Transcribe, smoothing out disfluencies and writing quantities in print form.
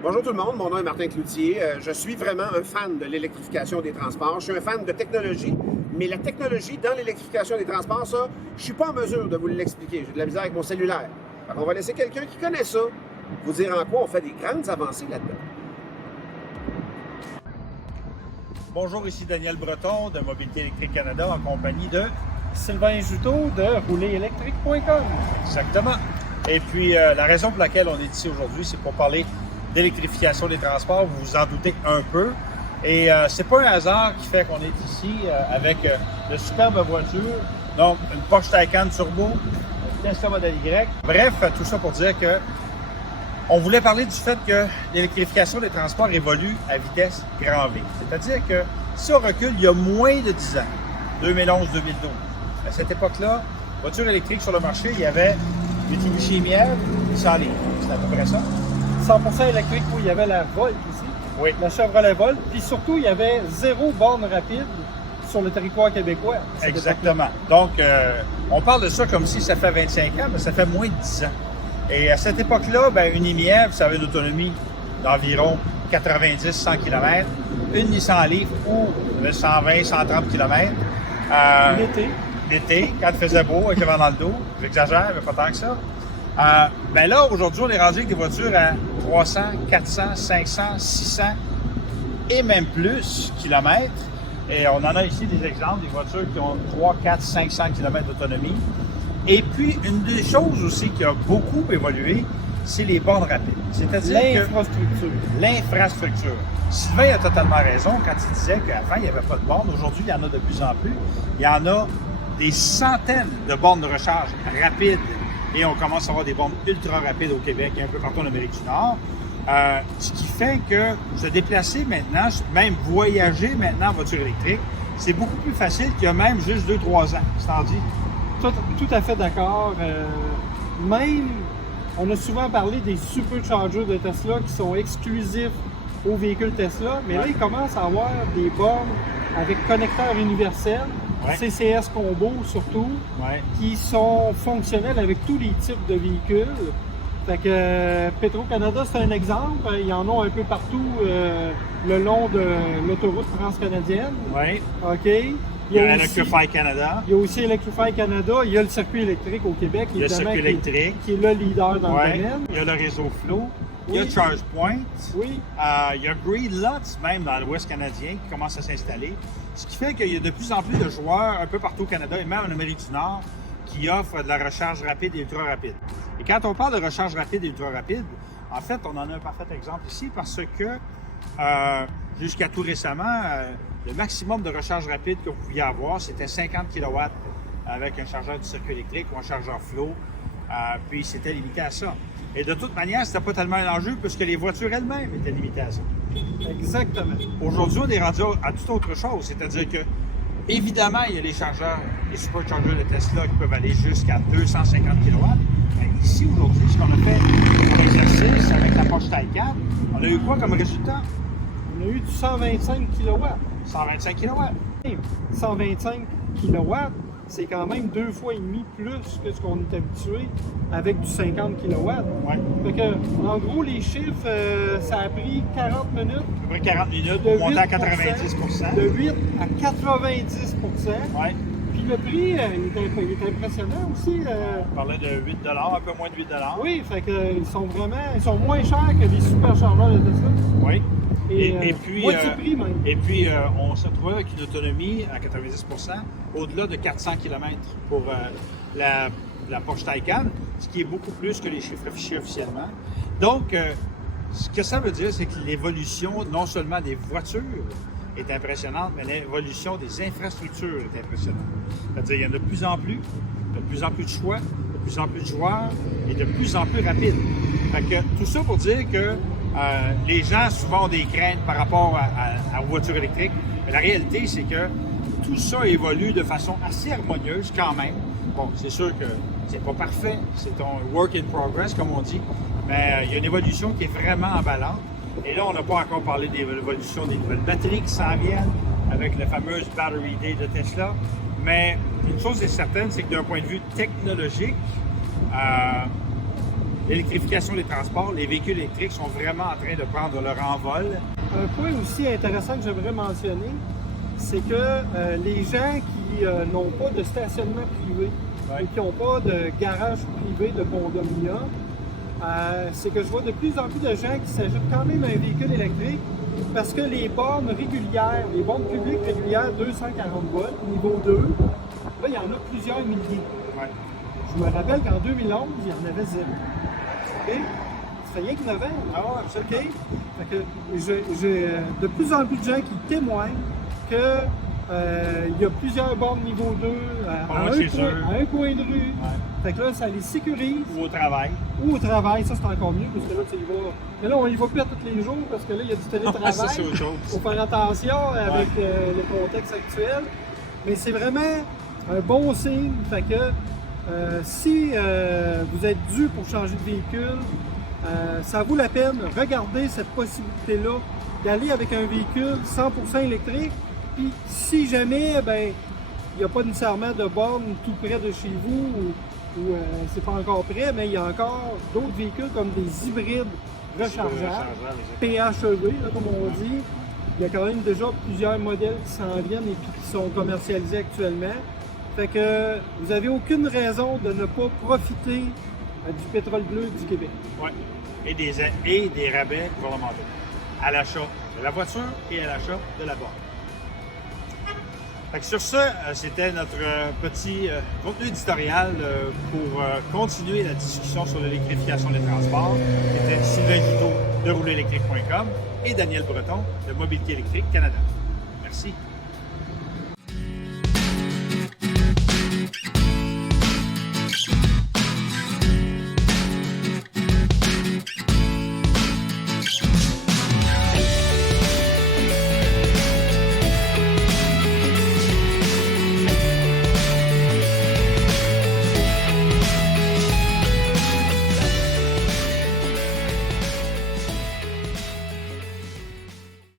Bonjour tout le monde, mon nom est Martin Cloutier. Je suis vraiment un fan de l'électrification des transports. Je suis un fan de technologie, mais la technologie dans l'électrification des transports, ça, je suis pas en mesure de vous l'expliquer. J'ai de la misère avec mon cellulaire. Alors, on va laisser quelqu'un qui connaît ça vous dire en quoi on fait des grandes avancées là-dedans. Bonjour, ici Daniel Breton de Mobilité électrique Canada en compagnie de Sylvain Juteau de roulerélectrique.com. Exactement. Et puis, la raison pour laquelle on est ici aujourd'hui, c'est pour parler d'électrification des transports. Vous vous en doutez un peu. Et c'est pas un hasard qui fait qu'on est ici avec de superbes voitures, donc une Porsche Taycan Turbo, une Tesla Model Y. Bref, tout ça pour dire que on voulait parler du fait que l'électrification des transports évolue à vitesse grand V. C'est-à-dire que si on recule, il y a moins de 10 ans, 2011-2012. À cette époque-là, voitures électriques sur le marché, il y avait Mitsubishi Miele, Nissan Leaf. C'est à peu près ça. 100% électrique, où il y avait la Volt aussi. Oui. La Chevrolet Volt. Puis surtout, il y avait 0 borne rapide sur le territoire québécois. Exactement. Donc, on parle de ça comme si ça fait 25 ans, mais ça fait moins de 10 ans. Et à cette époque-là, une IMIEV, ça avait une autonomie d'environ 90-100 km. Une Nissan Leaf où 120-130 km. L'été, quand il faisait beau, avec le vent dans le dos. J'exagère, mais pas tant que ça. Là, aujourd'hui, on est rendu avec des voitures à 300, 400, 500, 600 et même plus kilomètres. Et on en a ici des exemples, des voitures qui ont 3, 4, 500 km d'autonomie. Et puis, une des choses aussi qui a beaucoup évolué, c'est les bornes rapides. C'est-à-dire l'infrastructure. Sylvain a totalement raison quand il disait qu'avant, il n'y avait pas de bornes. Aujourd'hui, il y en a de plus en plus. Il y en a des centaines de bornes de recharge rapides. Et on commence à avoir des bornes ultra rapides au Québec et un peu partout en Amérique du Nord. Ce qui fait que se déplacer maintenant, même voyager maintenant en voiture électrique, c'est beaucoup plus facile qu'il y a même juste 2-3 ans. C'est-à-dire Tout à fait d'accord. Même, on a souvent parlé des superchargers de Tesla qui sont exclusifs aux véhicules Tesla, mais là, ils commencent à avoir des bornes avec connecteur universel, CCS combo surtout, qui sont fonctionnels avec tous les types de véhicules. Fait que Petro-Canada, c'est un exemple. Ils en ont un peu partout le long de l'autoroute transcanadienne. Oui. OK. Il y a Electrify Canada. Il y a aussi Electrify Canada. Il y a le circuit électrique au Québec, le circuit électrique. Qui est le leader dans le domaine. Il y a le réseau Flow. Il y a ChargePoint. Oui. Il y a Greenlots, même dans l'Ouest canadien, qui commence à s'installer. Ce qui fait qu'il y a de plus en plus de joueurs un peu partout au Canada et même en Amérique du Nord qui offrent de la recharge rapide et ultra rapide. Et quand on parle de recharge rapide et ultra rapide, en fait, on en a un parfait exemple ici parce que jusqu'à tout récemment, le maximum de recharge rapide que vous pouviez avoir, c'était 50 kW avec un chargeur du circuit électrique ou un chargeur Flow. Puis c'était limité à ça. Et de toute manière, c'était pas tellement un enjeu puisque les voitures elles-mêmes étaient limitées à ça. Exactement. Aujourd'hui, on est rendu à toute autre chose. C'est-à-dire que, évidemment, il y a les chargeurs, les superchargers de Tesla qui peuvent aller jusqu'à 250 kW. Mais ici, aujourd'hui, ce qu'on a fait en exercice avec la Porsche Taycan, on a eu quoi comme résultat? On a eu du 125 kW. 125 kW. 125 kW, c'est quand même 2 fois et demi plus que ce qu'on est habitué avec du 50 kW. Ouais. Fait que, en gros, les chiffres, ça a pris 40 minutes. À peu près 40 minutes pour monter à 90%. De 8 à 90%. Ouais. Puis le prix, il est impressionnant aussi. On parlait de 8 un peu moins de 8 Oui, fait que ils sont moins chers que les superchargeurs de Tesla. Oui. Et puis, moitié prix même. Et puis, on se retrouve avec une autonomie à 90%, au-delà de 400 km pour la Porsche Taycan, ce qui est beaucoup plus que les chiffres affichés officiellement. Donc, ce que ça veut dire, c'est que l'évolution, non seulement des voitures est impressionnante, mais l'évolution des infrastructures est impressionnante. C'est-à-dire qu'il y en a de plus en plus de choix, de plus en plus de joueurs et de plus en plus rapides. Fait que tout ça pour dire que les gens souvent ont des craintes par rapport aux voitures électriques, mais la réalité, c'est que tout ça évolue de façon assez harmonieuse quand même. Bon, c'est sûr que c'est pas parfait, c'est un work in progress, comme on dit, mais il y a une évolution qui est vraiment emballante. Et là, on n'a pas encore parlé de l'évolution des nouvelles batteries qui s'en viennent avec la fameuse Battery Day de Tesla. Mais une chose est certaine, c'est que d'un point de vue technologique, l'électrification des transports, les véhicules électriques sont vraiment en train de prendre leur envol. Un point aussi intéressant que j'aimerais mentionner, c'est que les gens qui n'ont pas de stationnement privé ou qui n'ont pas de garage privé de condominium, c'est que je vois de plus en plus de gens qui s'ajoutent quand même à un véhicule électrique parce que les bornes régulières, les bornes publiques régulières 240 volts, niveau 2, là, il y en a plusieurs milliers. Ouais. Je me rappelle qu'en 2011, il y en avait 0. Okay? Ça fait rien que 9 ans. Ah ouais, absolument. Fait que j'ai de plus en plus de gens qui témoignent que il y a plusieurs bornes niveau 2 à un coin de rue. Ouais. Fait que là, ça les sécurise. Ou au travail. Ou au travail, ça c'est encore mieux, parce que là, tu y vas. Mais là, on y va plus à tous les jours, parce que là, il y a du télétravail. Ça, c'est autre chose. Il faut faire attention avec le contexte actuel. Mais c'est vraiment un bon signe. Fait que si vous êtes dû pour changer de véhicule, ça vaut la peine. Regardez cette possibilité-là d'aller avec un véhicule 100% électrique. Puis si jamais, ben, il n'y a pas nécessairement de borne tout près de chez vous ou c'est pas encore prêt, mais il y a encore d'autres véhicules comme des hybrides rechargeables, PHEV, là, comme on dit. Il y a quand même déjà plusieurs modèles qui s'en viennent et puis qui sont commercialisés actuellement. Fait que vous n'avez aucune raison de ne pas profiter du pétrole bleu du Québec. Oui. Et des rabais gouvernementaux à l'achat de la voiture et à l'achat de la borne. Fait que sur ce, c'était notre petit contenu éditorial pour continuer la discussion sur l'électrification des transports. C'était Sylvain Guiteau de rouleélectrique.com et Daniel Breton de Mobilité électrique Canada. Merci.